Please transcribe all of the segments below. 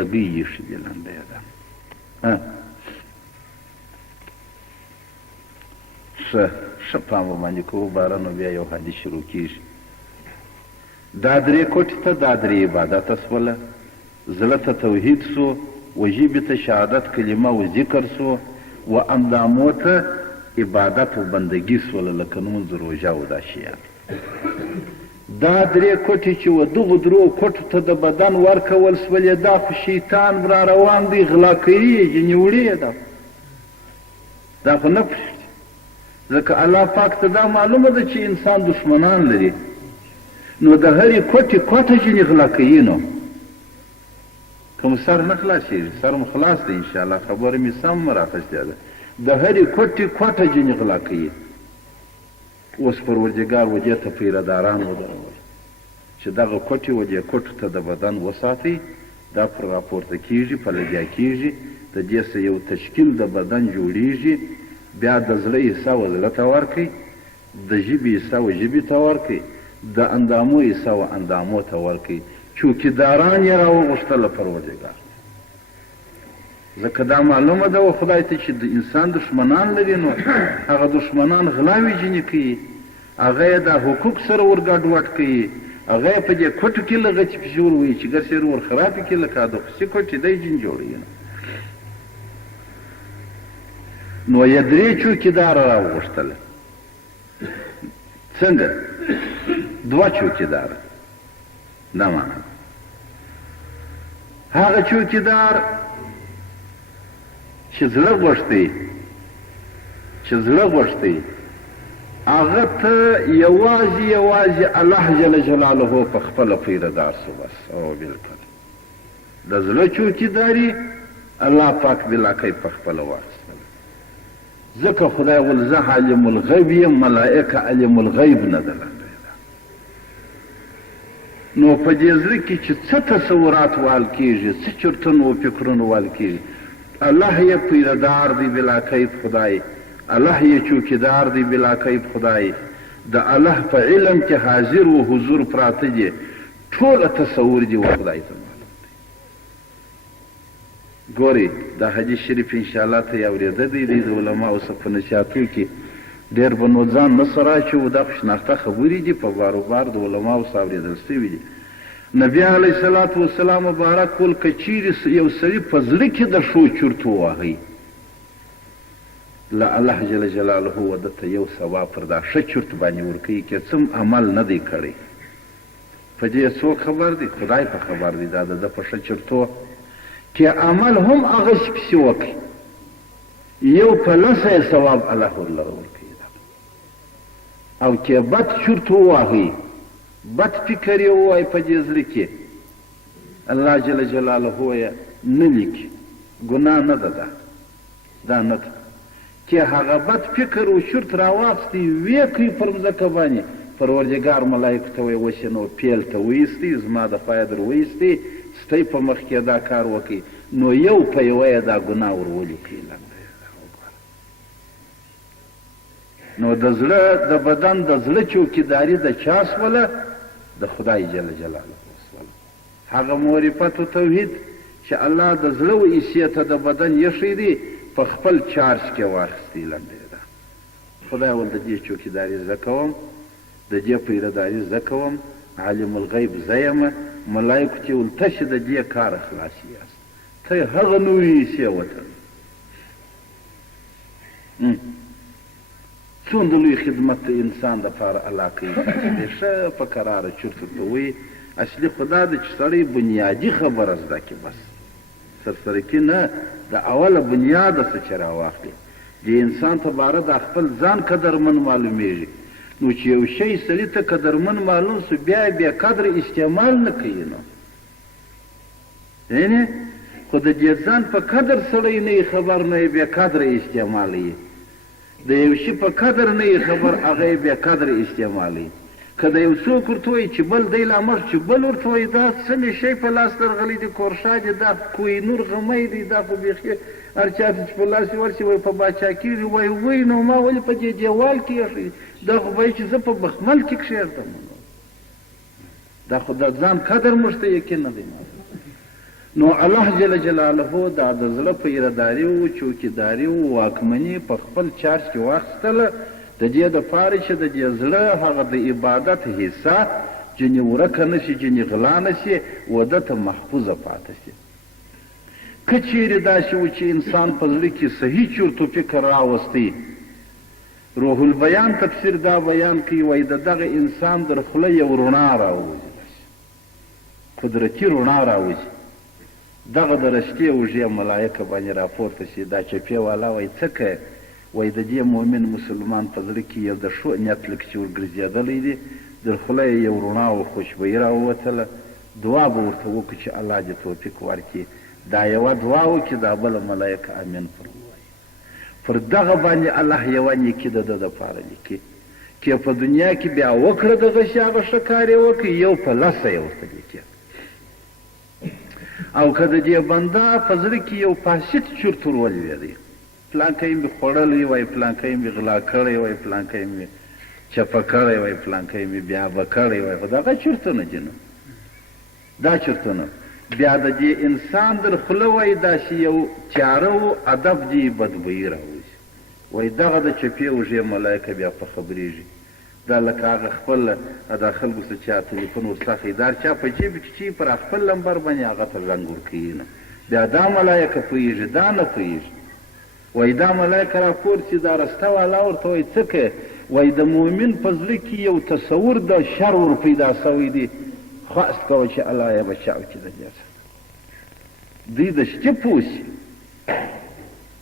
لګۍ ایښي دي لنډۍ ده ښه پام باندې کوو بارانو بیا یو حدیث شروع کېږي دا درې کوټې ته دا درې عبادته سوله زړه ته توحید سو و ژبې ته شهادت کلمه و ذکر سو و اندامو ته عبادت و بندگی سوله لکه لمونځ روژه او دا شیان دا درې کوټې چې و دغو درو کوټو ته د بدن ورکول سولې دا خو شیطان را روان دی غلا کوي یې نیوړي یې دا خو نه پرېږدي ځکه الله پاک ته دا معلومه ده چې انسان دشمنان لري نو د هرې کوټې کوټه ځینې غلا کوي نو کوم سر نه خلاصېږي سر مو خلاص دی انشاءالله خبره مې سم راخیستې ده د هرې کوټې کوټه ځینې غلا کوي اوس پروردګار وجې ته پیرداران ودرول چې دغه کوټې وجې کوټو ته د بدن وساتئ دا پر راپورته کېږي په لګیا کېږي د دې څه یو تشکیل د بدن جوړیږي بیا د زړه حصه و زړه ته ورکئ د ژبې حصه و ژبې ته ورکئ د اندامو حصه و اندامو ته ورکئ چوکیداران یې راوغوښتله پروردګار ځکه دا معلومه ده و خدای ته چې د انسان دشمنان لري نو هغه دشمنان غلاوې ځینې کوي هغه یې دا حقوق سره ور ګډوډ کوي هغه یې په دې کوټو کې لغچې پسې ور وایي چې ګرسې ور خرابې کې لکه د خوسي کوټې دی جین جوړوي نو یې درې چوکیداره راوغوښتله څنګه دوه چوکیداره دا معنا هغه چوکیدار چې زړه غوښتی هغه ته یوازې الله جل جلاله په خپله پیردار سو بس او بالکل د زړه چوکیداري الله پاک بلاکی په خپله واخیستله ځکه خدای ویل زه عالم الغیب یم ملائکه علم الغیب نه ده نو په دې زړه کې چې څه تصورات وال کېږي څه چرتونه و فکرونه وال کېږي الله یې پیردار دی بلا کیف خدای الله یې چوکیدار دی بلا کیف خدای د الله په علم کې حاضر و حضور پراته دي ټوله تصور دی و خدای ته معلوم دی ګورئ دا حدیث شریف انشاءالله ته یې اورېده دی د علماو څخه په نصیحتو کې ډېر به نو ځان نه سره اچوو دا خو شناخته خبرې دي په باروبار د علماو څخه اورېدل سوي دي نبی علیه صلات وسلام مبارک ول که چیرې یو سړي په زړه کې د ښو چورت ووهئ له الله جل جلاله و ده ته یو ثواب پر دا ښه چورت باندې ورکوي که څه عمل نه دی کړی په دې څوک خبر دی خدای په خبر دی دا د ده په ښه چورتو که عمل هم هغسې پسې وکړي یو په لسه یې ثواب الله ورله ورکوي او که بد چورت ووهئ بد فکر یې ووایي په دې زړه کې الله جل جلاله یې نه لیکي ګناه نه ده دا نه ده چې هغه بد فکر و چورت راواخیستی ویې کوي پر مځکه باندې پروردګار ملایکو ته وایي اوس یې نو پیل ته وایستئ زما د خوا یې در وایستئ ستی په مخ کې دا کار وکړئ نو یو په یوه یې دا ګناه ور ولیکئ نو د زړه د بدن د زړه چوکیداري د چا سوله د خدای جل جلاله سوله هغه معرفت و توحید چې الله د زړه و حصې ته د بدن ایښی دی په خپل چارج کې واخیستې لنډۍ ده خدای ول د دې چوکیداري زده کوم د دې پیرداري زده کوم عالم الغیب زه یم ملایکو چې ول تاسې د دې کاره خلاص یاست ته هغه نورې حصې وتړئ څومره لوی خدمت د انسان دپاره الله کوي چې دی ښه په کراره چورت ورته وایي اصلي خو دا ده چې سړی بنیادي خبره زده کړي بس سرسرکي نه د اوله بنیاده څه چې راواخلي د انسان ته باره د خپل ځان قدرمن معلومیږي نو چې یو شی سړي ته قدرمن معلوم سو بیا یې بې قدر استعمال نه کوي نو یعنې خو د دې ځان په قدر سړی نه یې خبر نه یې بې قدره استعمالوي د یو شي په قدر نه یې خبر هغه یې بې قدره استعمالوي که د یو څوک ورته وایي چې بل دی لا مخ چې بل ورته وایي دا څه مې شی په لاس درغلی دی کورشا دی دا کوی نور غمی دی دا خو بیخي هر چا ته چې په لاس یې ورشي وایي په باچاکي دی وایي وایي نو ما ولې په دې دیوال کې ایښی دا خو وایي چې زه په بخمل کې کښېږدم دا خو د ځان قدر موږ ته یقین نه دی نو الله جل جلاله دا د زړه پیرداري او چوکیداري او واکمني په خپل چارج کې واخیستله د دې دپاره چې د دې زړه هغه د عبادت حصه جنې ورکه نه شي جنې غلا نه شي و ده ته محفوظه پاته شي. که چیرې داسې و چې انسان په زړه کې صحیح چورت و فکر راوستی روح البیان تفسیر دا بیان کوي وایي د دغه انسان در خوله یو رڼا راوځي قدرتي رڼا راوځي دغه د رشتې اوږې ملایکه باندې راپورته شي دا چپې والا وایي څه کوې وایي د دې مؤمن مسلمان په زړه کې یو د ښو نیت لکه چې ورګرځېدلی دی در خوله یې یو رڼا او خوشبویي راووتله دعا به ورته وکړو چې الله دې توفیق ورکړي دا یوه دعا وکړي دا بله ملایکه امین پر ووایي پر دغه باندې الله یوه نیکي د ده دپاره لیکي که په دنیا کې بیا وکړه دغه شي هغه ښه کار یې وکړي یو په لسه یې ورته لیکي او که د دې بنده په زړه کې یو فاسد چورت ور ولوېدی پلانکی مې خوړلی وای پلانکی مې غلا کړی وای پلانکی مې چپه کړی وای پلانکی مې بیابه کړی وای خو دغه چورتونه جنو دا چورتونه بیا د دې انسان در خوله وای داسې یو چاره و ادب دې بدبویي راوځي وای دغه د چپې اوږې ملایکه بیا په خبرېږي دا لکه هغه خپل دا خلکو څه چا تلیفون ورڅخی دار چا په جیب کې چې پر خپل لمبر باندې هغه ته زنګ ورکوي نه بیا دا ملایکه پوهېږي دا نه پوهېږي وایي دا ملایکه راپورسي دا رسته والا ورته وایي څه کوې وایي د مؤمن په زړه کې یو تصور د شر ور پیدا سوی دی خواست کوه چې الله یې بچاو کړي د دې څخه دوی د شتې پوه شي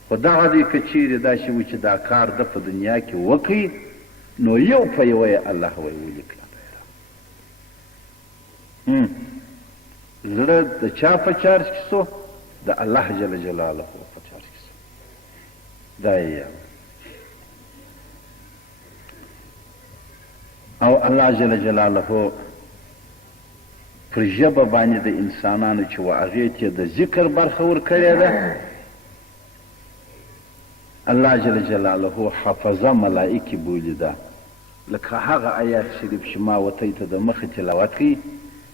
خو دغه دی که چیرې داسې و چې دا کار ده په دنیا کې وکړي نو یو په یوه یې الله وی ولیکله زړه د چا په چارج کې سو د الله جل جلاله په چارج کې سو دا یې او الله جل جلاله پر ژبه باندې د انسانانو چې و هغې ته د ذکر برخه ورکړې ده الله جل جلاله حفظه ملائکې بولي ده لکه هغه آیات شریف چې ما وتی ته د مخې تلاوت کوي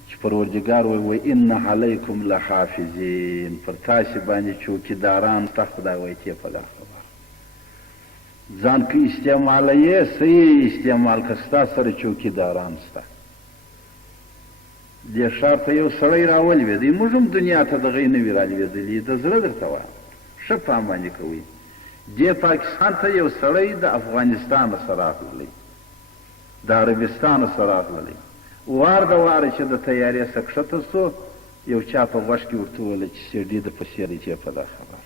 چې پروردګار وایي ان علیکم لحافظین پر تاسې باندې چوکیداران ته خدای وایي ته په دا خبر ځان که استعمالوې صحیح استعمال که ستا سره چوکیداران سته دې ښار ته یو سړی راولوېدی موږ هم دنیا ته دغه یې نه وي رالوېدلي د زړه درته وایم ښه پام باندې کوئ دې پاکستان ته یو سړی د افغانستان سره راغلی د عربستان سره راغلی وار د واره چې د تیارې څخه کښته سو یو چا په غوږ کې ورته وویله چې سیډي د په څېر دی چې په دا خبر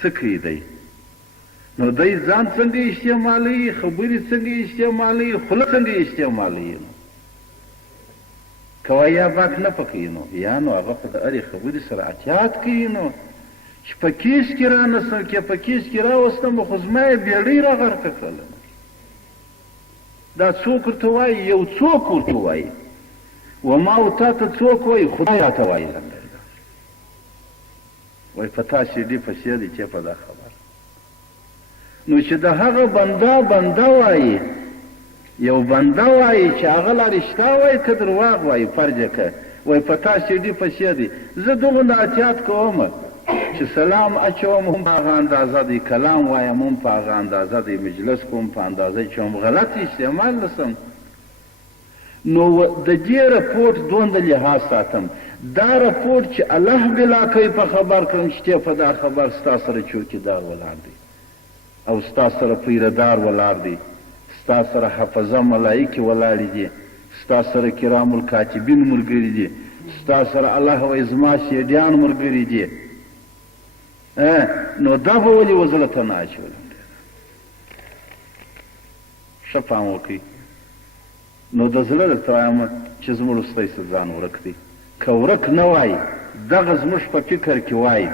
څه کوي دی نو دی ځان څنګه استعمالوي خبرې څنګه استعمالوي خوله څنګه استعمالوي نو که یا باک نه پکوي نو یا نو هغه په د هرې خبرې سره احتیاط کوي نو چې په کیس کې رانسم که په کیس کې راوستم خو زما یې بیړۍ راغرقه کړله دا څوک ورته وایي یو څوک ورته وایي و ما و تا ته څوک وایي خدای راته وایي ځانګړی وایي په تا سیډي په څېر دی چې په دا خبر نو چې د هغه بنده وایي یو بنده وایي چې هغه لا رښتا وایي که درواغ وایي فرجه که وایي په تا سیډي په څېر دی زه دغونه احتیاط کوم چې سلام اچوم هم په هغه اندازه دی کلام وایم هم په هغه اندازه دی مجلس کوم په اندازه چې هم غلط استعمال نسم نو د دې رپورټ دومره لحاظ ساتم دا رپورټ چې الله بلا کوي په خبر کړم چې په دا خبر ستا سره چوکیدار ولاړ دی او ستا سره پیردار ولاړ دی ستا سره حفظه ملایکې ولاړې دي ستا سره کرام الکاتبین ملګري دي ستا سره الله وایي زما سیډیان ملګري دي نو دا به ولې وزله ته نه اچولی ښه پام وکړئ نو د زړه درته وایم چې زموږ ستاسې ځان ورک دی که ورک نه وای دغه زموږ په فکر کې وای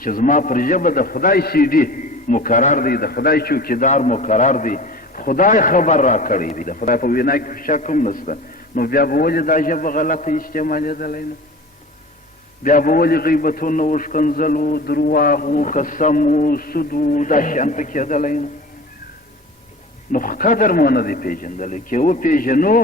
چې زما پر ژبه د خدای سیډي مقرر دی د خدای چوکیدار مقرر دی خدای خبر را کړی دی د خدای په وینا کې شک هم نشته نو بیا به ولې دا ژبه غلطه استعمالېدلی نه بیا به ولې غیبتونه و ښکنځل و درواغ و قسم و سود و دا شیان په کېدلی نه نو قدر مو نه دی پېژندلی که وپېژنو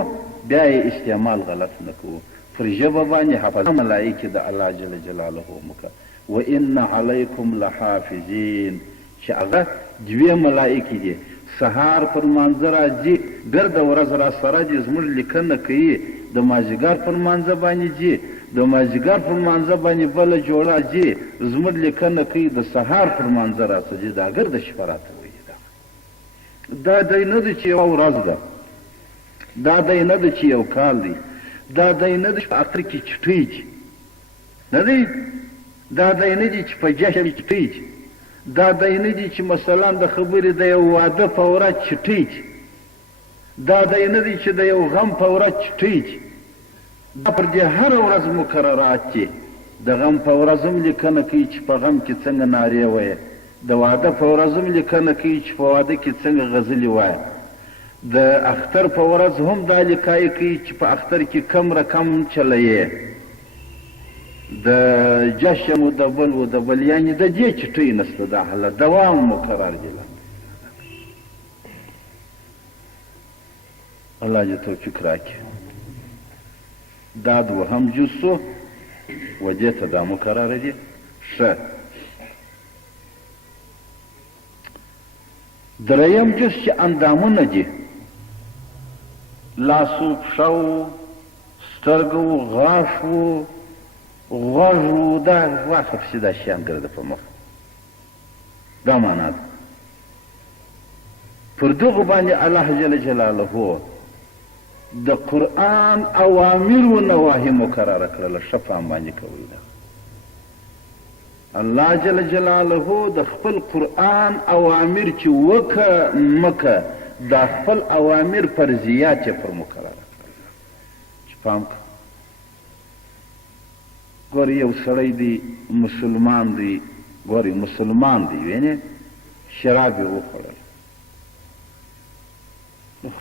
بیا یې استعمال غلط نه کوو پر ژبه باندې حفظ ملائکې د الله جل جلاله مکه وان علیکم لحافظین چې هغه دوی ملائکې دي سهار پر مانځه راځي ګرده ورځ را سره دي زموږ لیکنه کوي د مازدیګر پر مانځه باندې ځي د مازدیګر پر مانځه باندې بله جوړه ځي زموږ لیکنه کوي د سهار پر مانځه راڅه ځي دا ګرده شپه راته وایي دا دی نه ده چې یوه ورځ ده دا دی نه ده چې یو کال دی دا دی نه ده چې په اختر کې چټۍ دي نه دی دا دی نه دي چې په جشن کې چټۍ دي دا دی نه دي چې مثلا د خبرې د یو واده په ورځ چټۍ دي دا دی نه دي چې د یو غم په ورځ چټۍ دي دا پر دې هره ورځ مقررات دي د غم په ورځ هم لیکنه کوي چې په غم کې څنګه نارې وایه د واده په ورځ هم لیکنه کوي چې په واده کې څنګه غزلې وایه د اختر په ورځ هم دا لیکایې کوي چې په اختر کې کم رقم چلیې د جشن و د بل و د بل یعنې د دې چټۍ نسته دا حالت دوام مقرر دي الله دې توفیق راکړي دا دوهم جز سو و دې ته دا مقرره دي ښه دریم جز چې اندامونه دي لاسو پښو سترګو غاښو غوږو دا واخه پسې دا شیان ګرده په مخ دا معنا ده پر دغو باندې الله جل جلاله د قرآن اوامر و نواهی مقرره کړله ښه پام باندې کوئ ده الله جل جلاله د خپل قرآن اوامر چې وکه مکه دا خپل اوامر فرضیات یې پر مقرره کړل چې پام که ګورې یو سړی دی مسلمان دی ګورې مسلمان دی وینې شراب یې وخوړل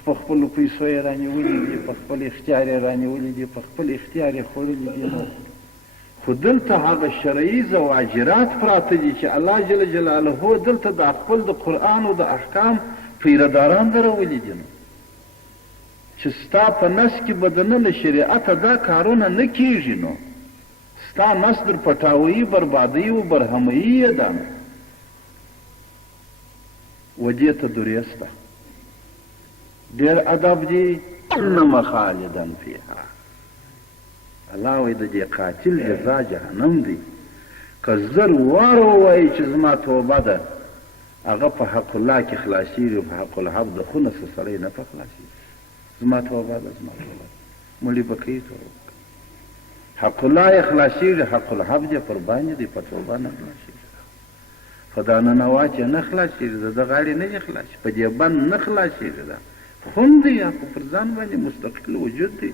په خپلو پیسو یې رانیولي دي په خپل اختیار یې رانیولي دي په خپل اختیار یې خوړلي دي خو دلته هغه شرعي زواجرات پراته دي چې الله جل جلاله دلته د خپل د قرآن او د احکام پیرداران درولي دي چې ستا په نس کې به دننه شریعته دا کارونه نه کیږي نو ستا نس در پټاویي بربادي و برهمویي یې ده نو و دې ته درېسته ډېر ادب دی انما خالدن فیها الله وایي د دې قاتل جزا جهنم دی که زر وار ووایي چې زما توبه ده هغه په حق الله کې خلاصېږي په حق الحب د خونه څه سړی نه په خلاصېږي زما توبه ده زما توبه ده مړي به کوي توبه حق الله یې خلاصېږي حق الحب دې پر باندې دی په توبه نه خلاصېږي خو دا ننوات یې نه خلاصېږي د غاړې نه یې خلاصېږي په دې بند نه خلاصېږي ده خون دی یا خو پر ځان باندې مستقل وجود دی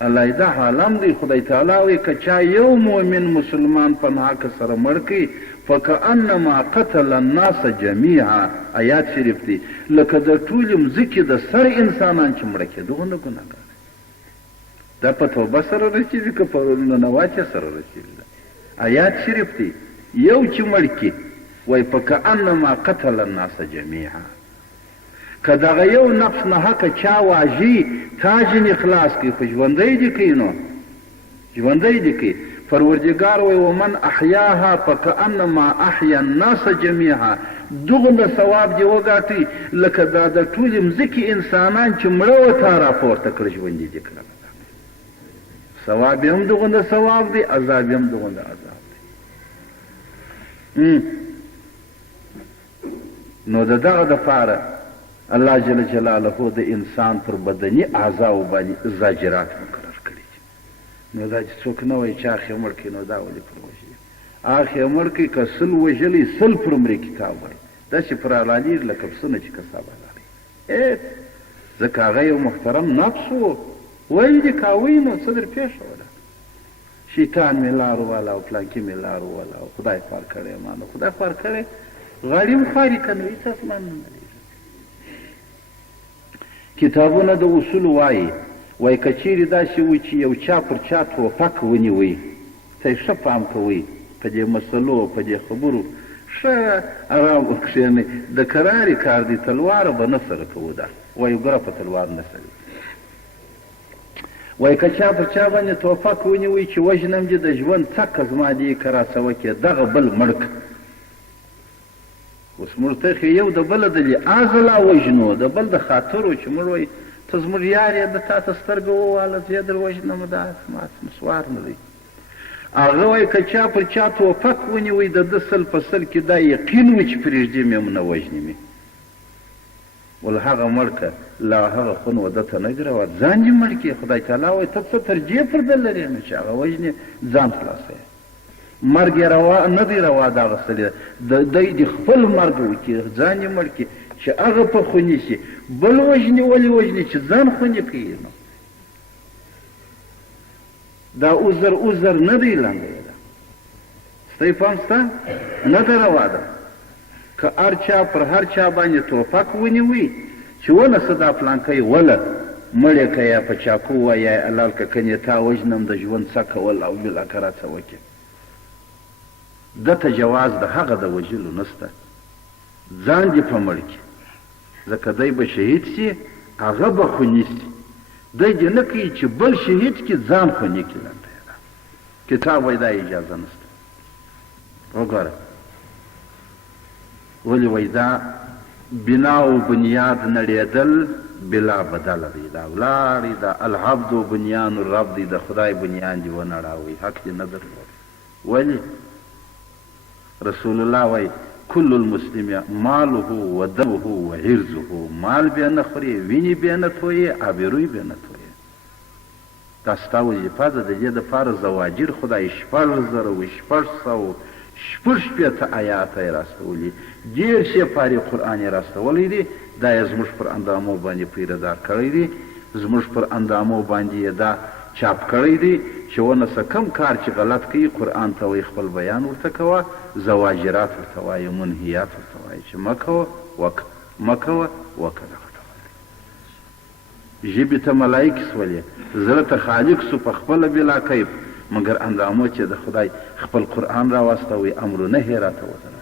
علیحده عالم دی خدای تعالی وایي که چا یو مؤمن مسلمان په ناحقه سره مړ کړي فکأنما قتل الناس جمیعا آیات شریف دی لکه د ټولې مځکې د سر انسانان چې مړه کېدونه ګناهګار دا په توبه سره رسېږي که په ننواتې سره رسېږي آیات شریف دی یو چې مړ کړي وایي فکأنما قتل الناس جمیعا که دغه یو نفس نه حقه چا واژي تا ځینې خلاص کړي خو ژوندی دې کوي نو ژوندی دې کوي پروردګار وایي ومن احیاها فکأنما احیا الناس جمیعا دغومره ثواب دې وګاټئ لکه دا د ټولې مځکې انسانان چې مړه و تا راپورته کړه ژوندي دې کړه ثواب یې هم دغومره ثواب دی عذاب یې هم دغومره عذاب دی نو د دغه دپاره الله جل جلاله د انسان پر بدني اعضاو باندې زاجرات مقرر کړي دي نو دا چې څوک نه وایي چې اخ یې مړ کړي نو دا ولې پر وژلي اخ یې مړ کړي که سل وژلي سل پر مرې کتاب وایي داسې پر حلالېږي لکه پسونه چې کساب حلالوي ځکه هغه یو محترم نفس و وایي دې کاوی نو څه در پېښه وله شیطان مې لار وواله او پلانکي مې لار وواله او خدای خوار کړی ما نو خدای خوار کړی غاړې هم خواري که نه هېڅ اسمان نه لري کتابونه د اصول وایي که چیرې داسې وي چې یو چا پر چا توپک ونیوئ ته یې ښه پام کوئ په دې مسلو په دې خبرو ښه ارام وکښېنئ د کرارې کار دی تلواره به نه سره کوو دا وایي ګوره په تلوار نه سره وایي که چا پر چا باندې توپک ونیوی چې وژنم دې د ژوند څکه زما دې که راسه وکړې دغه بل مړ که اوس موږ ته خو یو د بله دلې ازلا وژنو د بل د خاطرو چې موږ وایي ته زموږ یار یې د تا ته سترګه وواله زه در وژنم دا ما نسوار نه دی هغه وایي که چا پر چا توپک ونیوی د ده سل په سل کې دا یقین و چې پرېږدي مې نه وژني مې ول هغه مړ که لا هغه خون و ده ته نه دي روا ځان دې مړ کړي خدای تعالی وایي ته څه ترجیح پر ده لرې نو چې هغه وژنې ځان خلاصوې مرګ یې روا نه دی روا د اخیستلې دی دې خپل مرګ وکړي ځان یې مړ کړي چې هغه په خوني شي بل وژني ولې وژني چې ځان خوني کوي نو دا عذر نه دی لاندې ده ستا فهم شته نه ده روا ده که هر چا پر هر چا باندې توپک ونیوي چې ونه څه دا پلانکی وله مړې که یا په چاکو وایه یا حلال که کنې تا وژنم د ژوند څه کول او بالاخره څه وکړې ده ته جواز د هغه د وژلو نسته ځان دې په مړ کړي ځکه دی به شهید سي هغه به خوني سي دی دې نه کوي چې بل شهید کړي ځان خوني کړي لنډه ده کتاب وایي دا اجازه نسته وګوره ولې وایي دا بنا و بنیاد نړېدل بلا بدله دی دا ولاړې دا العبد و بنیان الرب دی د خدای بنیان دې ونړاوئ حق دې نه درلود ولې رسول الله وایي کل المسلم ماله و دمه و عرضه مال بیا نه خوري وینې بیا نه تویې آبروی بیا نه تویې دا ستا وظیفه ده د دې دپاره زواجر خدای 6,600 آیاته یې راستولي 10 پارې قرآن یې راستولی دی دا یې زموږ پر اندامو باندې پیردار کړی دی زموږ پر اندامو باندې یې دا چاپ کړی دی چې ونه څه کم کار چې غلط کوي قرآن ته وایي خپل بیان ورته کوه زواجرات ورته وایي منهیات ورته وایي چې مه کوه وکه مه کوه وکه دغه ډول ژبې ته ملایک سولې زړه ته خالق سو په خپله بلا کیف مګر اندامو چې د خدای خپل قرآن راواستوي امرونه یې راته ودرول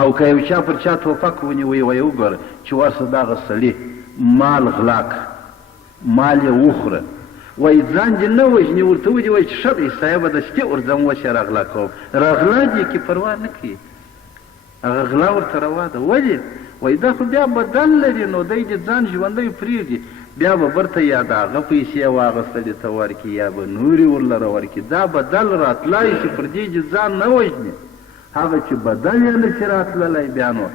او که یو چا پر چا توپک ونیوی وایي وګوره چې ورسه دغه سړي مال غلا که مال یې وخوره وایي ځان دې نه وژني ورته ودې وایي چې ښه دی صاحبه د شپې ورځم وچې راغلا کوم راغلا دې کې پروا نه کوي هغه غلا ورته روا ده ولې وایي دا خو بیا بدل لري نو دی دې ځان ژوندی پرېږدي بیا به برته یا د هغه پیسې واغېستلې ته ورکړي یا به نورې ورلره ورکړي دا بدل راتلای شي پر دې چې ځان نه وژني هغه چې بدل یې نه شي راتللی بیا نو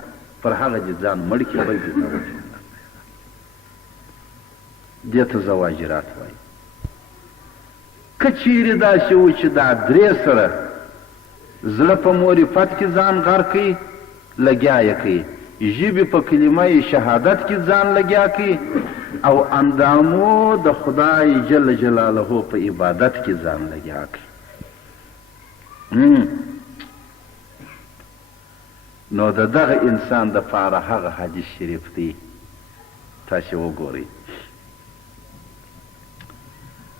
پر هغه چې ځان مړ کړي بل دې نه وژني دې ته زواجرات وایي که چیرې داسې و چې دا درې سره زړه په معرفت کې ځان غر کوي لګیا یې کوي ژبې په کلمه شهادت کې ځان لګیا کوي او اندامو د خدای جل جلاله په عبادت کې ځان لګیا کوي نو د دغه انسان دپاره هغه حدیث شریف دی تاسې وګورئ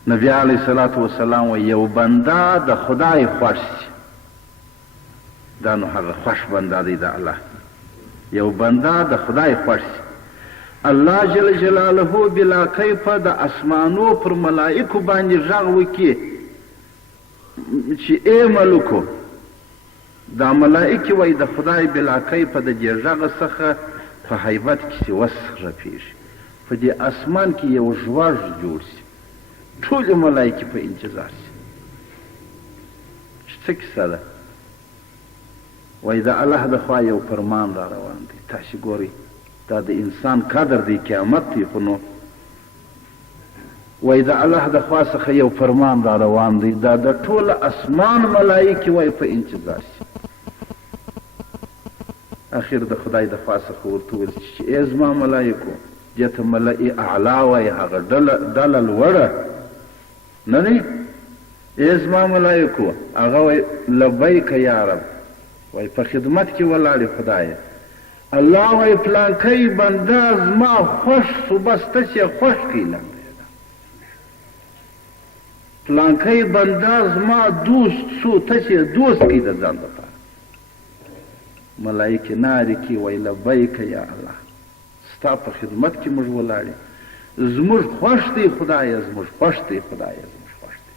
نبی علیه الصلاة والسلام وایي یو بنده د خدای خوښ شي دا نو هغه خوښ بنده دی د الله یو بنده د خدای خوښ شي الله جل جلاله بلا کیفه د اسمانو پر ملائکو باندې غږ وکړي چې ای ملکو دا ملائکې وایي د خدای بلا کیفه د دې غږ څخه په هیبت کې وسخ رپېږي په دې اسمان کې یو ژوږ جوړ شي ټولې ملایکې په انتظار شي چې څه کیسه ده وایي د الله د خوا یو فرمان را روان دی تاسې ګورئ دا د انسان قدر دی قیامت دی خو نو وایي د الله د خوا څخه یو فرمان را روان دی دا د ټوله اسمان ملایکې وایي په انتظار شي اخر د خدای د خوا څخه ورته وویل چې ای زما ملایکو دې ته ملأ اعلی وایي هغه ډله لوړه نه دی ای زما ملایکو هغه وایي لبیک یا رب وایي په خدمت کې ولاړې خدایه الله وایي پلانکی بنده زما خوښ سو بس ته چې خوښ کړي لنډه ده پلانکی بنده زما دوست سو ته چې دوست کړي د ځان دپاره ملایکې نارې کړي وایي لبیک یا الله ستا په خدمت کې موږ ولاړې زموږ خوښ دی خدایه، زموږ خوښ دی خدایه، زموږ خوښ دی.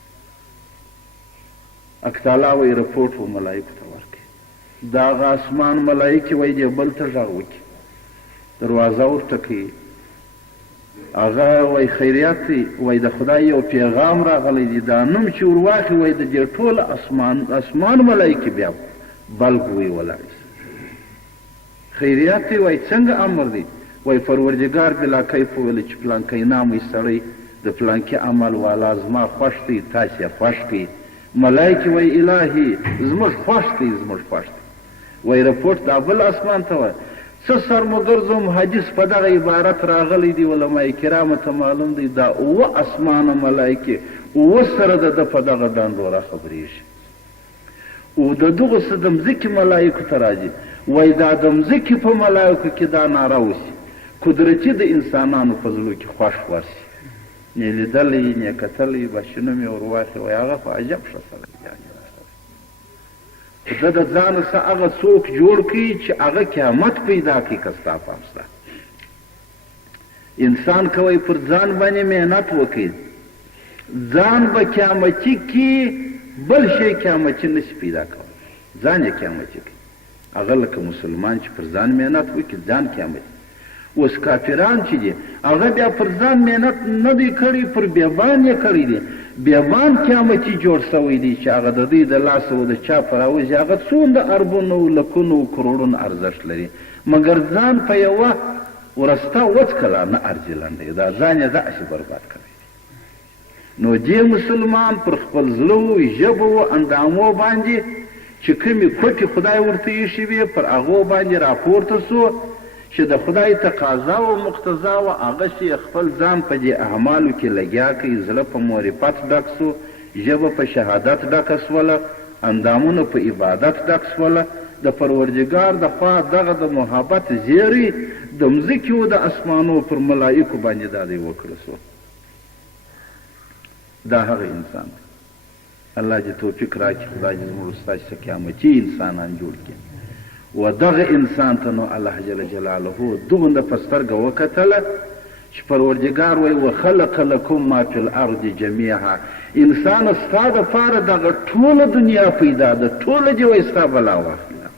حق تعالی وایي رپورټ و ملایکو ته ورکړي. د هغه اسمان ملایکې وایي دې بل ته غږ وکړي، دروازه ورته کوي. هغه وایي خیریت دی، وایي د خدای یو پیغام راغلی دی، دا نوم چې ور واخلي وایي د دې ټوله اسمان ملایکې بیا بلګ وایي ولاړ. خیریت دی، وایي څنګه امر دی؟ وایي پروردګار بلا کیف وویل چې پلانکی نامې سړی د پلانکي عمل والا زما خوښ دی، تاسې یې خوښ کړئ. ملایکې وایي الهي زموږ خوښ دی، زموږ خوښ دی. وایي رپورټ دا بل اسمان ته وایي څه سر مو ګرځوم، حدیث په دغه عبارت راغلی دی، علمای کرامو ته معلوم دی دا 7 اسمانه ملایکې 7 سره د ده په دغه ډنډوره خبرېږي. او د دغو څه د مځکې ملایکو ته راځي، وایي دا د مځکې په ملایکو کې دا ناره وسي، قدرتي د انسانانو په زړو کې خوښ ورسي. نه لیدلی نه کتلی بچه نوم یې ور واخلي، وایي هغه خو عجب ښه سړی دی. ده د ځانه څه هغه څوک جوړ کړي چې هغه قیامت پیدا کړي که ستا پام سته. انسان کوئ پر ځان باندې محنت وکړي، ځان به قیامتي کړي، بل شی قیامتي نشي پیدا کولی، ځان یې قیامتي کړي. هغه لکه مسلمان چې پر ځان محنت وکړي ځان قیامتي. اوس کافران چې دي هغه بیا پر ځان محنت نه دی کړی، پر بیابان یې کړی دی. بیابان قیامتي جوړ سوی دی چې هغه د دوی د لاسه و د چا په راوځي، هغه څومره اربونو لکونو کروړونو ارزښت لري، مګر ځان په یوه ورسته وڅکله نه ارزي لنډی، دا ځان یې داسې برباد کړی. نو دې مسلمان پر خپل زړه و ژبو و اندامو باندې چې کومې کوټې خدای ورته ایښې وې پر هغو باندې راپورته سو چې د خدای تقاضا و مقتضا و هغه چې خپل ځان په دې اعمالو کې لګیا کوي. زړه په معرفت ډک سو، ژبه په شهادت ډکه سوله، اندامونه په عبادت ډک سوله. د پروردګار د خوا دغه د محبت زیری د مځکې و د اسمانو پر ملایکو باندې دا دی وکړه سو. دا هغه انسان دی. الله دې توفیق راکړي، خدای دې زموږ ستاسې قیامتي انسانان جوړ کړي. و دغه انسان ته نو الله جل جلاله دومره په سترګه وکتله چې پروردګار وایي وخلق لکم ما فی الارض جمیعا، انسان ستا دپاره دغه ټوله دنیا پیدا ده، ټوله دې وایي ستا بلا واخله.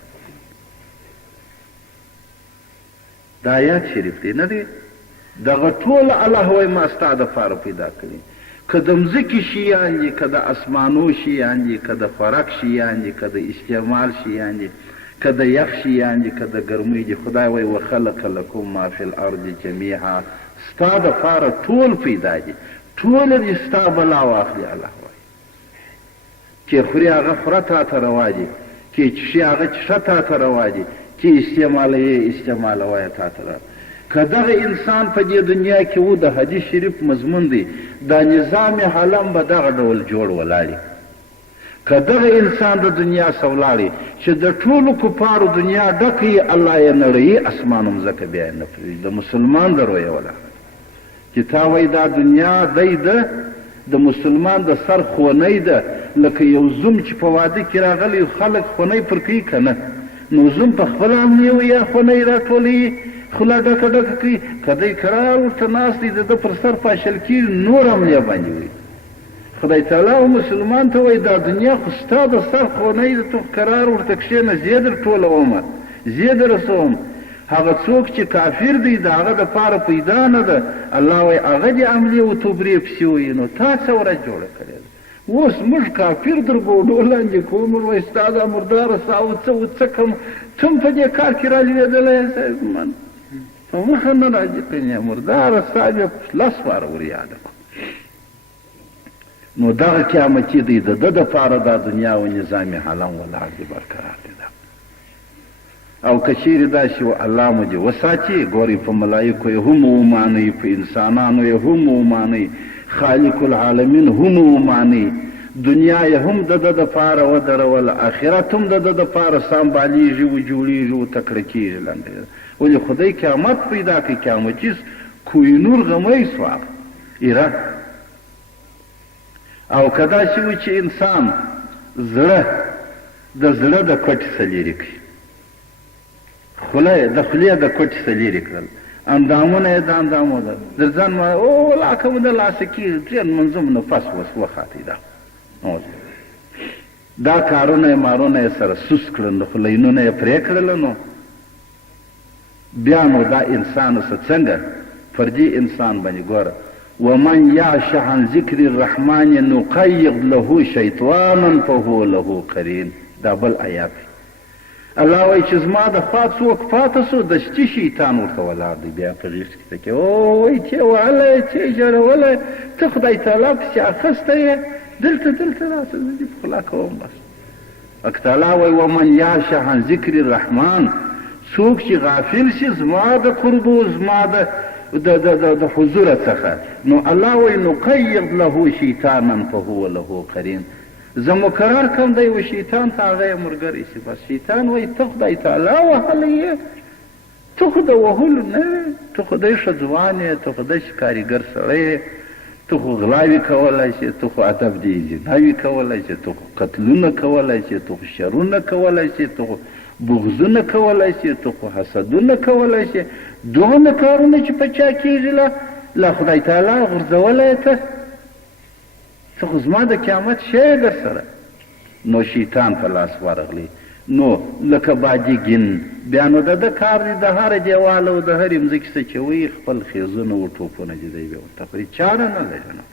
دا آیات شریف دی نه دی؟ دغه ټوله الله وایي ما ستا دپاره پیدا کړي، که د مځکې شیان دي، که د اسمانو شیان دي، که د خوراک شیان دي، که د استعمال شیان دي، که د یخ شیان دي، که د ګرمۍ دي. خدای وایي وخلق لکم ما فی الارض جمیعا، ستا دپاره ټول پیدا دي، ټوله دې ستا بلا واخلي. الله وایي چې خوري هغه خوره تا ته روا دي، چې چښي هغه چښه تا ته روا دي، چې استعمالوي استعمالوی تا ته روا. که دغه انسان په دې دنیا کې و د حدیث شریف مضمون دی، دا نظام عالم به دغه ډول جوړ ولاړي. که دغه انسان د دنیا سولاړي چې د ټولو کفارو دنیا ډکه یې الله یې نړوي، اسمان و مځکه بیا یې نه پرېږدي. د مسلمان د رویه ولا چې تا وایي دا دنیا دی ده د مسلمان د سر خونی ده، لکه یو زوم چې په واده کې راغلی خلک خونی پر کوي که نه، نو زوم په خپله هم یو یا خونی راټولوي، خوله ډکه ډکه کوي، که دی کرار ورته ناست دی د ده پر سر پاشل کېږي، نور عملیه باندې وي. خدای تعالی او مسلمان ته وایي دا دنیا خو ستا د سر خونی ده، تو کرار ورته کښېنه، زه در ټولومه، زه در رسوم. هغه څوک چې کافر دی د هغه دپاره پیدا نه ده. الله وایي هغه دې عملې و توبرې پسې وایي، نو تا څه ورځ جوړه کړې ده؟ اوس موږ کافر در ګوډو لاندې کوو، موږ وایي ستا دا مرداره سا و څه کم ته هم په دې کار کې را لوېدلی یې صاحب من په مخه نه راځي کنې مرداره سا بیا لس واره ور یاده کړو. نو دغه قیامتي دی، د ده دپاره دا دنیا و نظام عالم ولاړ دی، برقرار دی. او که چیرې داسې و الله مو دې وساتي، ګورئ په ملایکو یې هم ومانئ، په انسانانو یې هم ومانئ، خالق العالمین هم ومانئ، دنیا یې هم د ده دپاره ودروله، آخرت هم د ده دپاره سمبالیږي و جوړېږي و تکړه کېږي. لنډه ولې خدای قیامت پیدا کړي، قیامتي کوهنور غمی سواب ایره. او که داسې و چې انسان زړه د زړه د کوټې څه لرې کړي، د خولې د کوټې څه لرې کړل، اندامونه یې د اندامو ده در ځان او لاکه به د لاسه کېږي ترې منظم نفس وخاتې ده دا کارونه یې مارونه یې سره سوس کړل خو لینونه یې پرې کړله نو بیا نو دا انسان څه څنګه فردي انسان باندې ګوره ومن یعش عن ذکر الرحمن نقیض له شیطانا فهو له قرین دا بل آیات الله وایي چې زما د خوا څوک پاته سو دستي شیطان ورته ولاړ دی بیا په غېږ کې تکې او وایي چې وهلی چې ژړولی ته خدای تعالی پسې اخیستی یې دلته راسه زه دې په خلا کوم بس حق تعالی وایي ومن یعش عن ذکر الرحمن څوک چې غافل شي زما د قربو زما د حضوره څخه نو الله وایي نقیض له شیطانا فهو له قرین زه مقرر کوم دی و شیطان ته هغه یې ملګری شي بس شیطان وایي ته خدای تعالی وهلی یې ته خو د وهلو نه یې ته خدای ښه ځوان یې ته خدای چې کاریګر سړی یې ته خو غلاوي کولی شي ته خو ادب دې زناوي کولی شي ته خو قتلونه کولی شي ته خو شرونه کولی شي ته خو بغضونه کولی شي ته خو حسدونه کولی شي دغه کارونه چې په چا کېږي له خدای تعالی غورځولی ته ته خو زما د قیامت شی در سره نو شیطان په لاس ورغلی نو لکه باجګین بیا نو د ده کار دی د هر دیوال او د هرې مځکې څه چې وایي خپل خیزونه و ټوپونه چې دی بیا ورته خوري چاره نه لري نو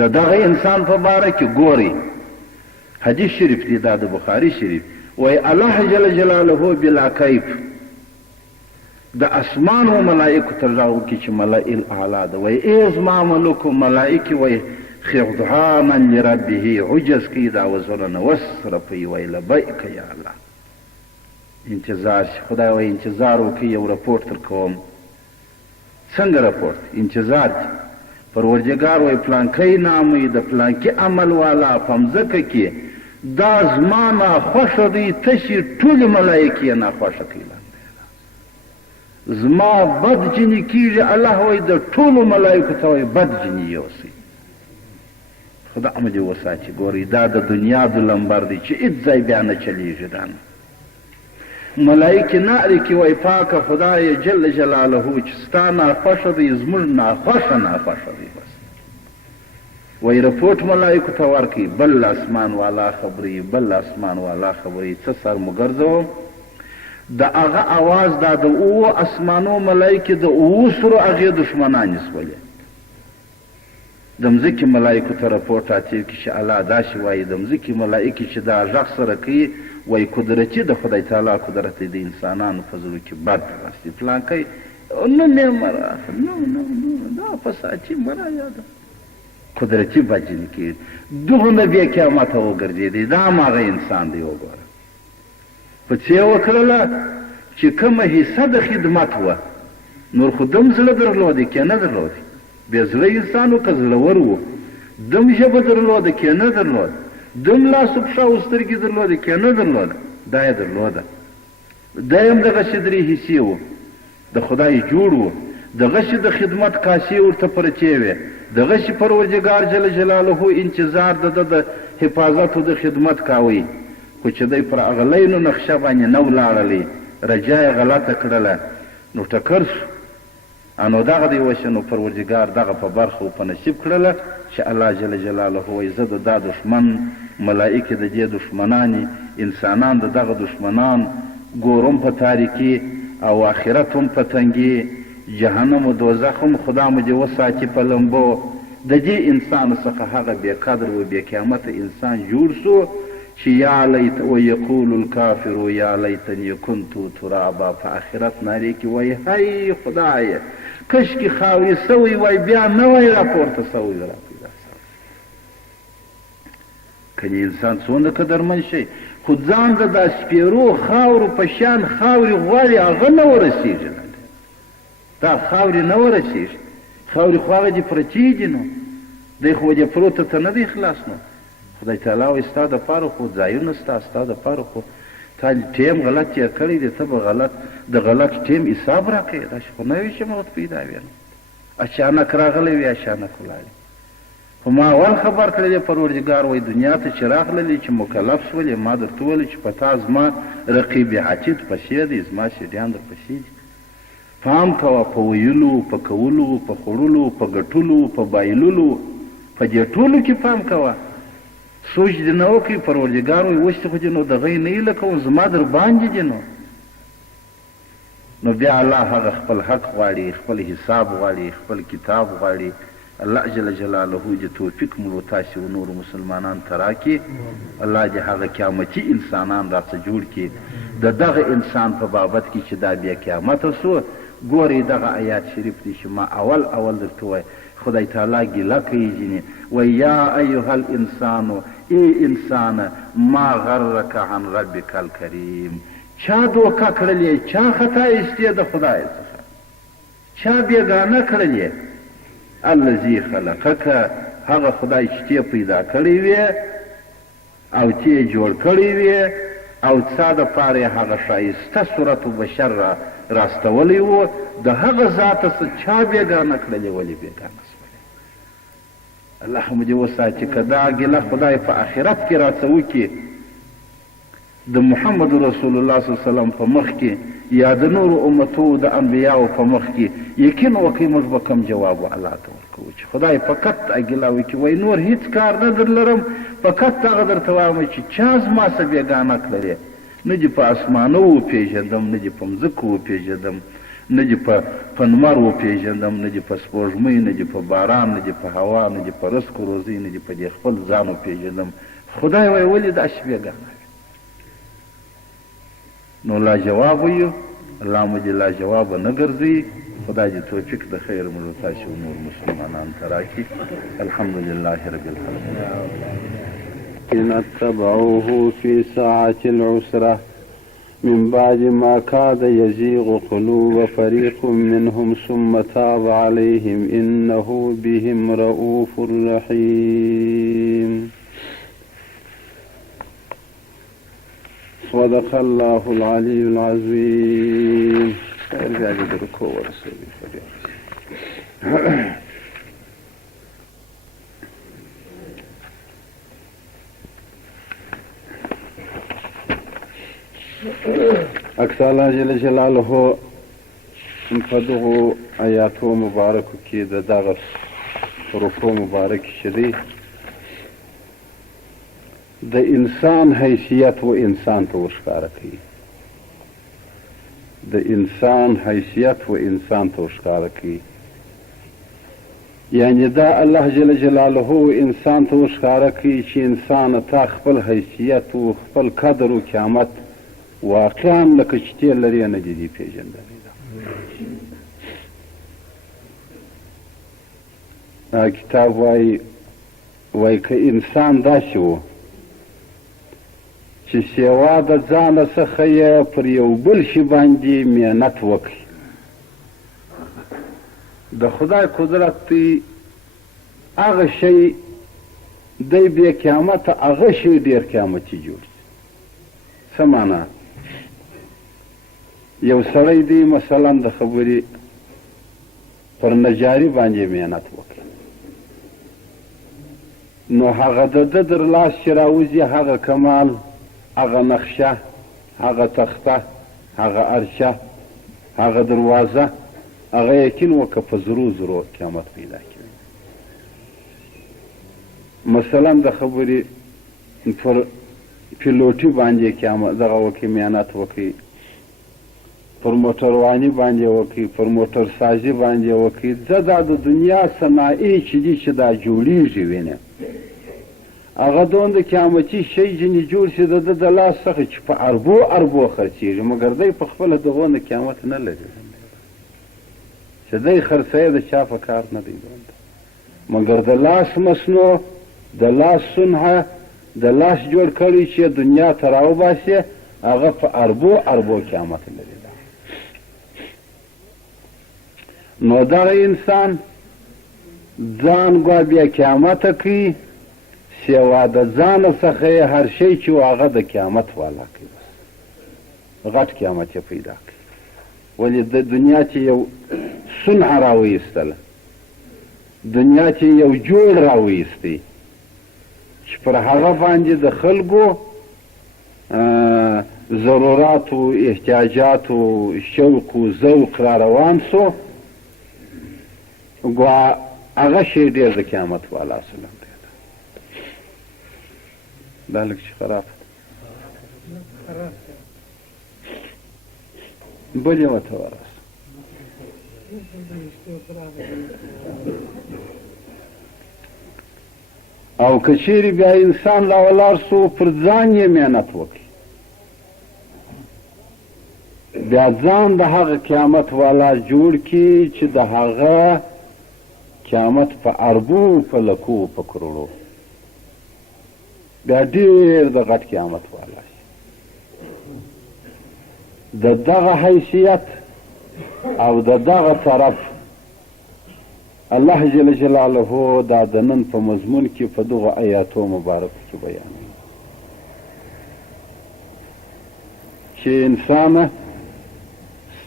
د دغه انسان په باره کې ګورئ حدیث شریف دی دا د بخاري شریف وایي الله جل جلاله بلا کیف د اسمان و ملائکو ته غږ وکړي چې ملائل اعلی ده وایي ای زما ملکو ملائکې وایي خضعانا لربه عجز کوي دا وزرونه نه وصرفوي وایي لبیک یا الله انتظار شي خدای وایي انتظار وکړي یو رپورټ در کوم څنګه رپورټ انتظار چې پروردګار وایي پلانکی ناموي د پلانکي عمل والا په مځکه کې دا زما ناخوښه دی تشي ټولې ملایکې یې ناخوښه کوي زما بد جنی کیږي الله وایي د ټولو ملایکو ته وایي بد جنی یوسئ خدا مو دې وساتي ګورئ دا د دنیا د لمبر دی چې هېڅ ځای بیا نه چلیږي دا نه ملایکې نارې کې وایي پاکه خدای جل جلاله چې ستا ناخوښه دی زموږ ناخوښه دی بس وایي رپورټ ملایکو ته ورکوي بل اسمان والا خبرې بل اسمان والا خبرې څه سر مو ګرځوم د هغه اواز دا د اوو اسمانو ملایکې د اوو سرو هغې دښمنانې سولې د مځکې ملایکو ته رپورټ راتېر کړي چې الله داسې وایي د مځکې ملایکې چې دا غږ سره کوي وایي قدرتي د خدای تعالی قدرت دی د انسانانو په زړو کې بد راستي پلانکی نوم یې مه راخه دا فساتي مه رایاده قدرتي بجنې کېږي دغونه بیا قیامته وګرځېدی دا هماغه انسان دی وګوره په څه وکړله چې کومه حصه د خدمت وه نور خو دم زړه درلودی که نه درلودی بې زړه انسان و که زړور و دم ژبه درلوده که نه درلوده دم لاس و پښه و سترګې درلودې که نه درلوده دا یې درلوده دا یې هم دغسې درې حصې و د خدای جوړ و دغسې د خدمت کاسې ورته پرچې وې دغسې پروردګار جل جلاله انتظار د ده د حفاظت و د خدمت کاوی خو چې دی پر هغه لینو نقشه باندې نه ولاړلی رجا یې غلطه کړله نو ټکر شو نو دغه دی وشه نو پروردګار دغه په برخه و په نصیب کړله چې الله جل جلاله وایي زه د دا دښمن ملایکې د دې دښمنانې انسانان د دغه دښمنان ګورم په تاریکي او آخرت هم په تنګي جهنم و دوزخ هم خدا مو دې وساتي په لمبو د دې انسان څخه هغه بې قدر و بې قیامته انسان جوړ سو چې یا لیت و یقول الکافر یا لیتنی کنت ترابا په آخرت نارې کې وایي هی خدایه کشکې خاورې سوی وای بیا نه وای راپورته سوی را پیدا سوی کنې انسان څومره قدرمن شي خو ځان د دا سپېرو خاورو په شان خاورې غواړي هغه نه ورسېږي دا خاورې نه ورسېږي خاورې خو هغه دې پرتې دي نو دی خو دې پروته ته نه دی خلاص نو خدای تعالی وایي ستا دپاره خو ځایونه ستا ستا دپاره خو تا ټیم غلط تېر کړی دی ته به غلط د غلط ټیم حساب راکوې داسې خو نه وي چې موت پیدا وي نو اچانک راغلی وي اچانک ولاړې خو ما اول خبر کړی دی پروردګار وایي دنیا ته چې راغللی چې مکلف شولې ما درته وویلې چې په تا زما رقیب عتید پسې دی زما سیډیان در پسې دي پام کوه په ویلو، په کولو، په خوړلو، په ګټلو، په بایللو، په دې ټولو کې پام کوه. سوچ دې نه وکړي پروردګار وایي اوس خو دې نو دغه یې نه هیله کوم زما در باندې دې نو بیا الله هغه خپل حق غواړي، خپل حساب غواړي، خپل کتاب غواړي. الله جل جلاله دې توفیق مو تاسې و نورو مسلمانانو ته راکړي. الله دې هغه قیامتي انسانان راڅه جوړ کړي د دغه انسان په بابت کې چې دا بیا قیامته سو. ګورئ دغه آیات شریف دی چې ما اول درته وایي خدای تعالی ګیله کوي ځینې وایي یا ایها الانسان ای انسان ما غرک عن ربک الکریم. چا دوکه کړلې، چا خطا ایستې د خدای څخه، چا بېګانه کړلې. الذي خلقک، هغه خدای چې ته پیدا کړی وې او ته یې جوړ کړی وې او څا دپاره یې هغه ښایسته صورت و بشر راستولی و، د هغه ذاته څه چا بېګانه کړلې، ولې بېګانه شولې؟ الله مو دې وساتي که دا ګیله خدای په آخرت کې راڅه وکړي د محمد رسول الله صلی الله علیه وسلم په مخ کې یا د نورو امتو د انبیاو په مخ کې، یقین وکړئ موږ به کوم جواب الله ته ورکوو چې خدای فقط ګیله وکړي وایي نور هېڅ کار نه در لرم، فقط هغه درته وایم چې چا زما څه بېګانه کړلې. نه دې په اسمانو وپېژندم، نه دې په مځکو وپېژندم، نه دې په لمر وپېژندم، نه دې په سپوږمۍ، نه دې په باران، نه دې په هوا، نه دې په رزق و روزۍ، نه دې په دې خپل ځان وپېژندم. خدای وایي ولې داسې بېګانه؟ نو لا جواب ویو. الله مو دې لا جوابه نه ګرځوي. خدای دې توفیق د خیر موږ تاسې و نور مسلمانانو ته راکړي. الحمدلله رب العالمین. إن اتبعوه في ساعة العسرة من بعد ما كاد يزيغ قلوب فريق منهم ثم تاب عليهم إنه بهم رؤوف رحيم. صدق الله العلي العظيم. اکثر الله جل جلاله په دغو آیاتو مبارکو کې د دغه حروفو مبارک چې دی د انسان حیثیت و انسان ته ورښکاره کوي. د انسان حیثیت و انسان ته ورښکاره کوي. یعنی دا الله جل جلاله انسان ته ورښکاره کوي چې انسان تا خپل حیثیت و خپل قدر و قیامت واقعا لکه چې ته لرې نه دي دې پېژندلی. کتاب وایي که انسان داسې و چې سیوا د ځانه څخه یې پر یو بل شي باندې محنت وکړي، د خدای قدرت دی هغه شی دی بیا قیامته هغه شی ډېر قیامتي جوړ شي. څه معنا؟ یو سړی دی مثلا د خبرې پر نجاري باندې محنت وکړي، نو هغه د ده در لاس چې راوځي هغه کمال، هغه نقشه، هغه تخته، هغه ارچه، هغه دروازه، هغه یقین وکړه په زرو قیامت پیدا کوي. مثلا د خبرې پر پیلوټي باندې قیامت دغه وکړي، محنت وکړي، پر موټرواني باندې وکړي، پر موټر سازي باندې وکړي. زه دا د دنیا صنایع چې دي چې دا جوړېږي وینم هغه دومره قیامتي شی ځینې جوړ شي د ده د لاس څخه چې په اربو خرڅېږي، مګر دی په خپله دغونه قیامت نه لري چې دی خرڅوي د چا په کار نه دی دونده، مګر د لاس مصنوع، د لاس صنعه، د لاس جوړ کړي چې دنیا ته راوباسي هغه په اربو قیامت لري. نو دغه انسان ځان ګوا بیا قیامته کوي، سیوا د ځانه څخه یې هر شی چې و هغه د قیامت والا کوي، غټ قیامت یې پیدا کوي. ولې د دنیا چې یو صنع راویستله، دنیا چې یو جوړ راویستی چې پر هغه باندې د خلکو ضروراتو احتیاجاتو شوق و ذوق را روان سو ګوا هغه شی ډېر د قیامت والا سلم دی دا لږ چې خراب بل یې ورته ورسه او که چیرې بیا انسان لا ولاړ سو پر ځان یې محنت وکړي بیا ځان د هغه قیامت والا جوړ کړي چې د هغه قیامت په اربو په لکو په کروړو بیا ډېر د غټ قیامت والا شي د دغه حیثیت او د دغه طرف الله جل جلاله دا د نن په مضمون کې په دغه آیاتو مبارکو کې بیانوي چې انسانه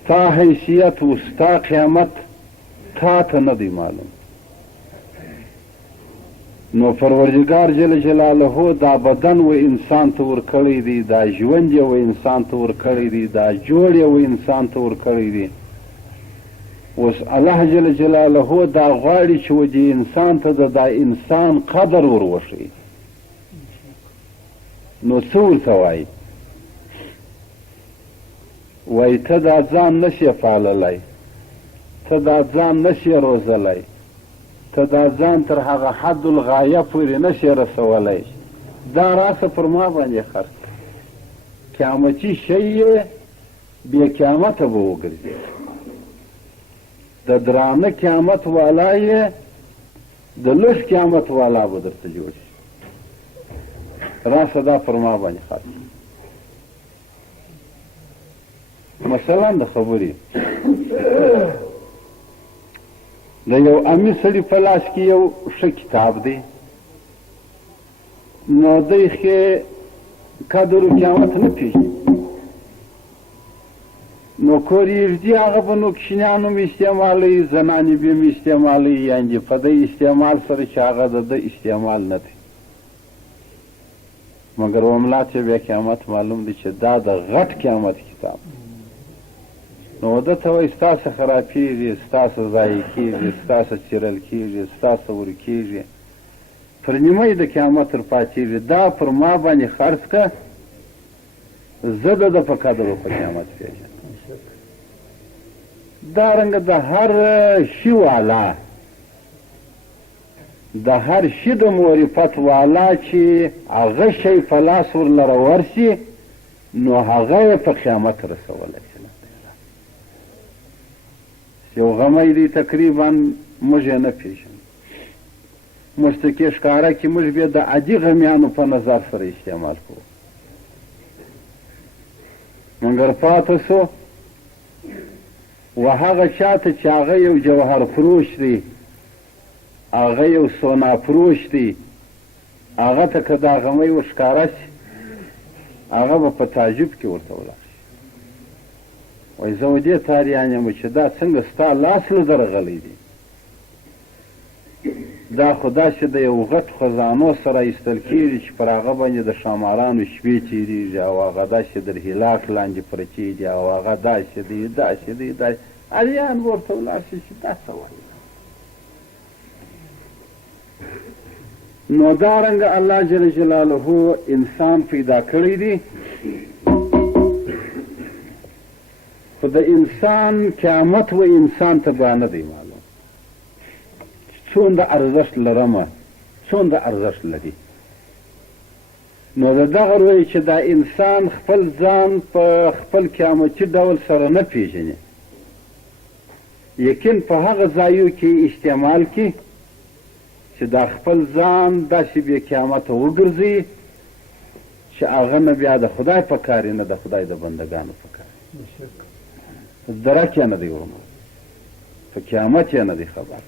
ستا حیثیت و ستا قیامت تا ته نه دی معلوم نو پروردګار جل جلاله دا بدن و انسان ته ورکړی دی دا ژوند یې و انسان ته ورکړی دی دا جوړ یې و انسان ته ورکړی دی اوس الله جل جلاله دا غواړي چې و دې انسان ته د دا انسان قدر ور وښیي نو څه ورته وایي وایي ته دا ځان نشې پاللی ته دا ځان نشې روزلی ته دا ځان تر هغه حد الغایه پورې نشې رسولی دا راسه پر ما باندې خرڅ قیامتي شی یې بې قیامته به وګرځي د درانه قیامت والا یې د لږ قیامت والا به درته جوړ شي راسه دا پر ما باندې خرڅ مثلا د خبرې د یو امي سړي په لاس کې یو ښه کتاب دی نو دی ښې قدر و قیامت نه پېژني نو کور یې ږدي هغه به نو کشنیان هم استعمالوي زنانې به هم استعمالوي یعنې په دی استعمال سره چې هغه د ده استعمال نه دی مګر وملا ته بیا قیامت معلوم دی چې دا د غټ قیامت کتاب نو ده ته وایي ستاسو خرابېږي ستاسو ضایع کېږي ستاسو څیرل کېږي ستاسو ورکېږي پر نیمۍ د قیامت تر پاتېږي دا پر ما باندې خرڅ که زه د ده په قدر و په قیامت پېژنم دارنګه د هر شي والا د هر شي د معرفت والا چې هغه شی په لاس ورلره ورسي نو هغه یې په قیامت رسولی شي یو غمی دی تقریبا موږ یې نه پېژنو موږ ته کې ښکاره کړي موږ بیا د عادي غمیانو په نظر سره استعمال کوو مګر پاته سو و هغه چاته چې هغه یو جوهر فروش دی هغه یو سونا فروش دی هغه ته که دا غمی ورښکاره شي هغه به په تعجب کې ورته ولاړ شي وایي زه و دې تاریان یم چې دا څنګه ستا لاس له درغلی دی دا خو داسې د یو غټ خزانو سره ایستل کېږي چې پر هغه باندې د ښامارانو شپې تېرېږي او هغه داسې در هلاک لاندې پرچې دي او هغه داسې دی داسې دی داسې اریان ورته ولاړ شي چې دا څه وایي نو دارنګه الله جل جلاله انسان پیدا کړی دی خو د انسان قیامت و انسان ته بیا نه دی معلوم څومره ارزښت لرمه څومره ارزښت لري نو د دغه روی چې دا انسان خپل ځان په خپل قیامتي ډول سره نه پېژني یقین په هغه ځایو کې استعمال کړي چې دا خپل ځان داسې بې قیامته وګرځي چې هغه نه بیا د خدای په کار نه د خدای د بندګانو په کار درک یې نه دی ورمه په قیامت یې نه دی خبر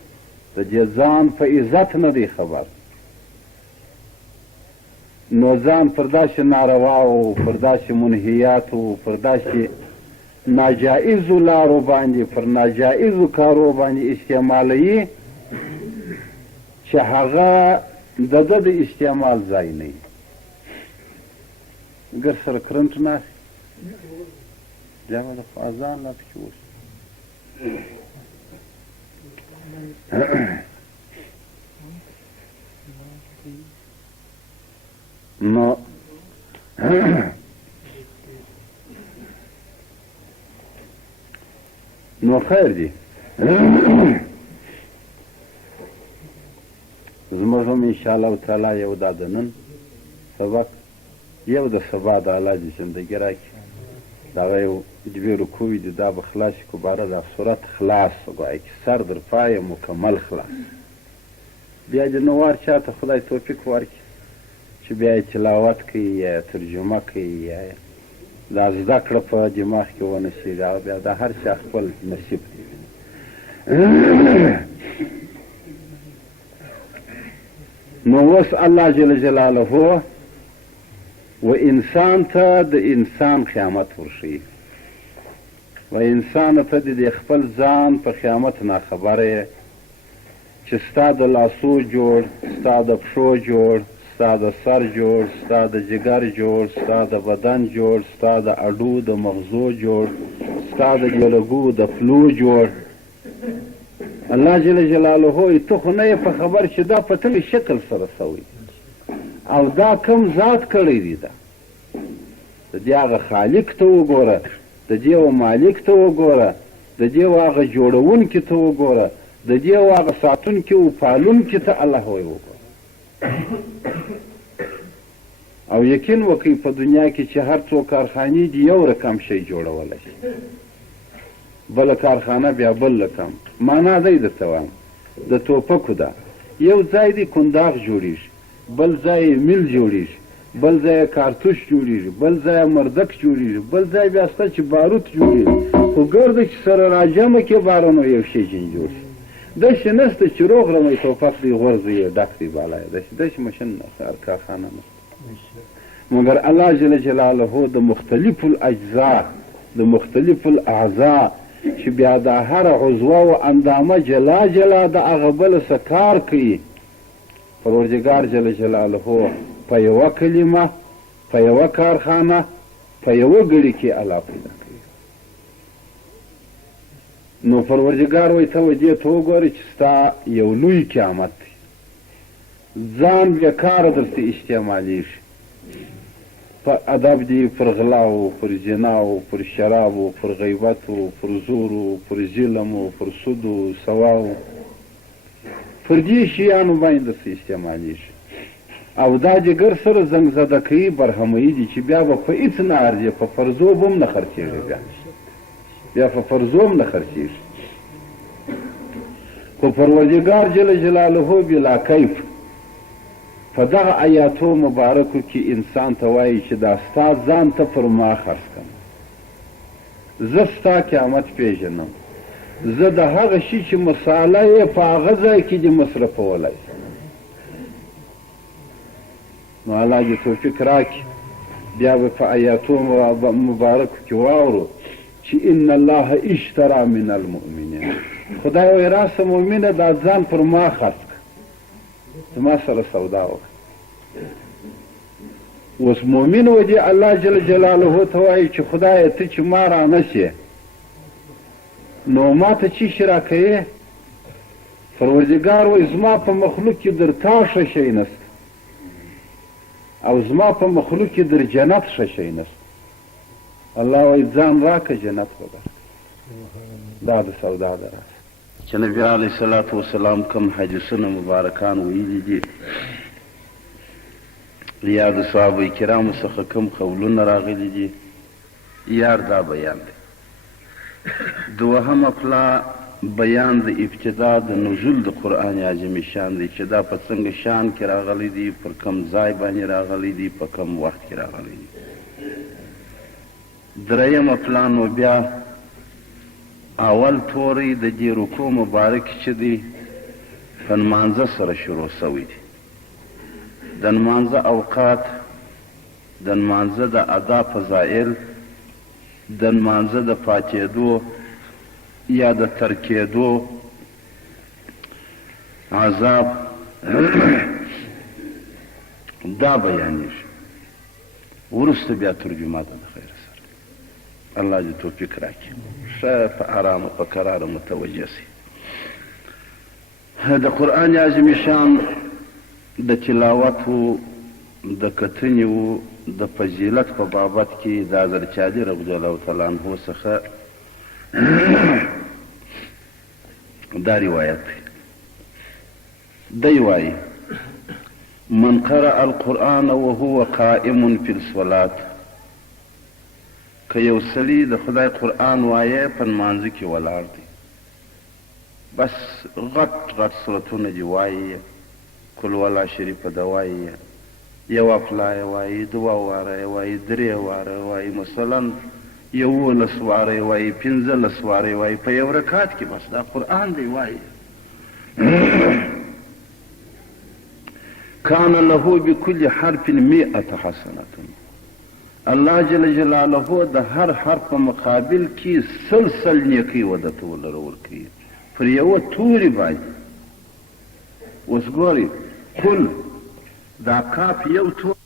د دې ځان په عزت نه دی خبر نو ځان پر داسې نارواو پر داسې منهیاتو پر داسې ناجایزو لارو باندې پر ناجایزو کارو باندې استعمالوي چې هغه د ده د استعمال ځای نه وي ګر سره کرنټ ناست بیا به د خو اذان لا پکې اوس نو نو خیر دی زموږ هم انشاءالله تعالی یو دا د نن سبق یو د سبا د الله د زندګي راکړي د هغه یو دوې رکوع دي دا به خلاص کړو باره دا صورت خلاص ګویا کې سر در پایه مکمل خلاص بیا دې نو وار چاته خدای توفیق ورکړي چې بیا یې تلاوت کوي یا ترجمه کوي یا دا زده کړه په دماغ کې ونسېږي هغه بیا دا هر چا خپل نصیب دی نو اوس الله جل جلاله و انسان ته د انسان قیامت ورښیي و انسان ته د خپل ځان په قیامت ناخبره یې چې ستا د لاسو جوړ ستا د پښو جوړ ستا د سر جوړ ستا د جگر جوړ ستا د بدن جوړ ستا د اډو د مغزو جوړ ستا د جلګو د خلو جوړ الله جل جلاله ته خو نه یې په خبر چې دا په څنګه شکل سره سوی او دا کم ذات کړی دی دا د دې هغه خالق ته وګوره د دې هغه مالک ته وګوره د دې هغه جوړونکي ته وګوره د دې هغه ساتونکي او پالونکي ته الله وګوره او یقین وکړئ په دنیا کې چې هر څو کارخانې دي یو رقم شی جوړولی شي بله کارخانه بیا بل رقم معنا دی درته وایم د ټوپکو ده یو ځای دی کنداغ جوړېږي بل ځای میل جوړېږي بل ځای کارتوش جوړېږي بل ځای مردک جوړېږي بل ځای بیا سته چې باروت جوړېږي خو ګرده چې سره راجمع کې بارانو یو شی جین جوړ شي داسې نسته چې روغ رمی ټوپک دی غورځي یې ډک دی بالا یې داسې مشن نسته هر کارخانه نسته مګر الله جل جلاله د مختلفو الاجزا د مختلفو الاعضاء چې بیا د هر عضوه و اندامه جلا جلا د هغه بل څه کار کوي پروردګار جل جلاله په یوه کلمه په یوه کارخانه په یوه ګړي کې الله پیدا کوي نو پروردګار وایي ته دې ته وګورې چې ستا یو لوی قیامت دی ځان بېکاره درته استعمالیږي پر ادب دی پر غلاو پر جناو پر شرابو پر غیبتو پر زورو پر ظلمو پر سودو سواو پر دې شیانو باندې درته استعمالیږي او دا جګر سره زنګ زده کوي برهموي دي چې بیا به په هېڅ نه ارزي په فرضو به هم نه خرڅېږي بیا په فرضو هم نه خرڅېږي خو پروردګار جل جلاله بلا کیف په دغه آیاتو مبارکو کې انسان ته وایي چې دا ستا ځان ته پر ما خرڅ کړم زه ستا قیامت پېژنم زه د هغه شي چې مساله یې په هغه ځای کې دې مصرفولی نو الله دې توفیق راکړي بیا به په آیاتو مبارکو کې واورو چې ان الله اشترى من المؤمنین خدای وایي راسه مؤمنه دا ځان پر ما خرڅ زما سره سودا وکړه اوس مؤمن و دې الله جل جلاله ته وایي چې خدایه ته چې ما رانه شې نو ما ته څه شي راکوې پروردګار وایي زما په مخلوق کې در تا ښه شی نسته او زما په مخلوق کې در جنت ښه شی نسته الله وایي ځان راکه جنت به درکړه دا د سودا ده راسه چې نبي علیه صلات وسلام کوم حدیثونه مبارکان ویلي دي یا د صحابه کرامو څخه کوم قولونه راغلي دي یار دا بیان دی دوهمه پلا بیان د ابتدا د نزول د قرآن عظیم شان دی چې دا په څنګه شان کې راغلی دي پر کوم ځای باندې راغلی دي په کوم وخت کې راغلی دي درېیمه پلا نو بیا اول توری د دې رکوع مبارک چې دی په نمانځه سره شروع سوی دی د نمانځه اوقات د نمانځه د ادا فضایل د نمانځه د پاتېدو یا د ترکېدو عذاب دا بیانېږي وروسته بیا ترجمه ده د خیر سره الله دې توفیق راکړي ښه په ارامه په قراره متوجه سي د قرآن عظیم شان د تلاوت و د کتنې و د فضیلت په بابت کې د حضرت چادي رضی الله تعالی عنه څخه دا روایت دی وایي من قرأ القرآن وهو قائم في الصلاة که یو سړي د خدای قرآن وایه په لمانځه کې ولاړ دی بس غټ غټ سورتونه دي وایي کل ولا شریفه ده وایي یو افلایه وایي دوه واره وایي درې واره وایي مثلا 11 واره وایي 15 واره وایي په یو رکعت کې بس دا قرآن دی وایي کان له بكل حرف 100 حسنه الله جل جلاله د هر حرف په مقابل کې سلسل نیکي ودته ورکوي پر یو توري باندې اوس ګوري کل دا کاف یو تور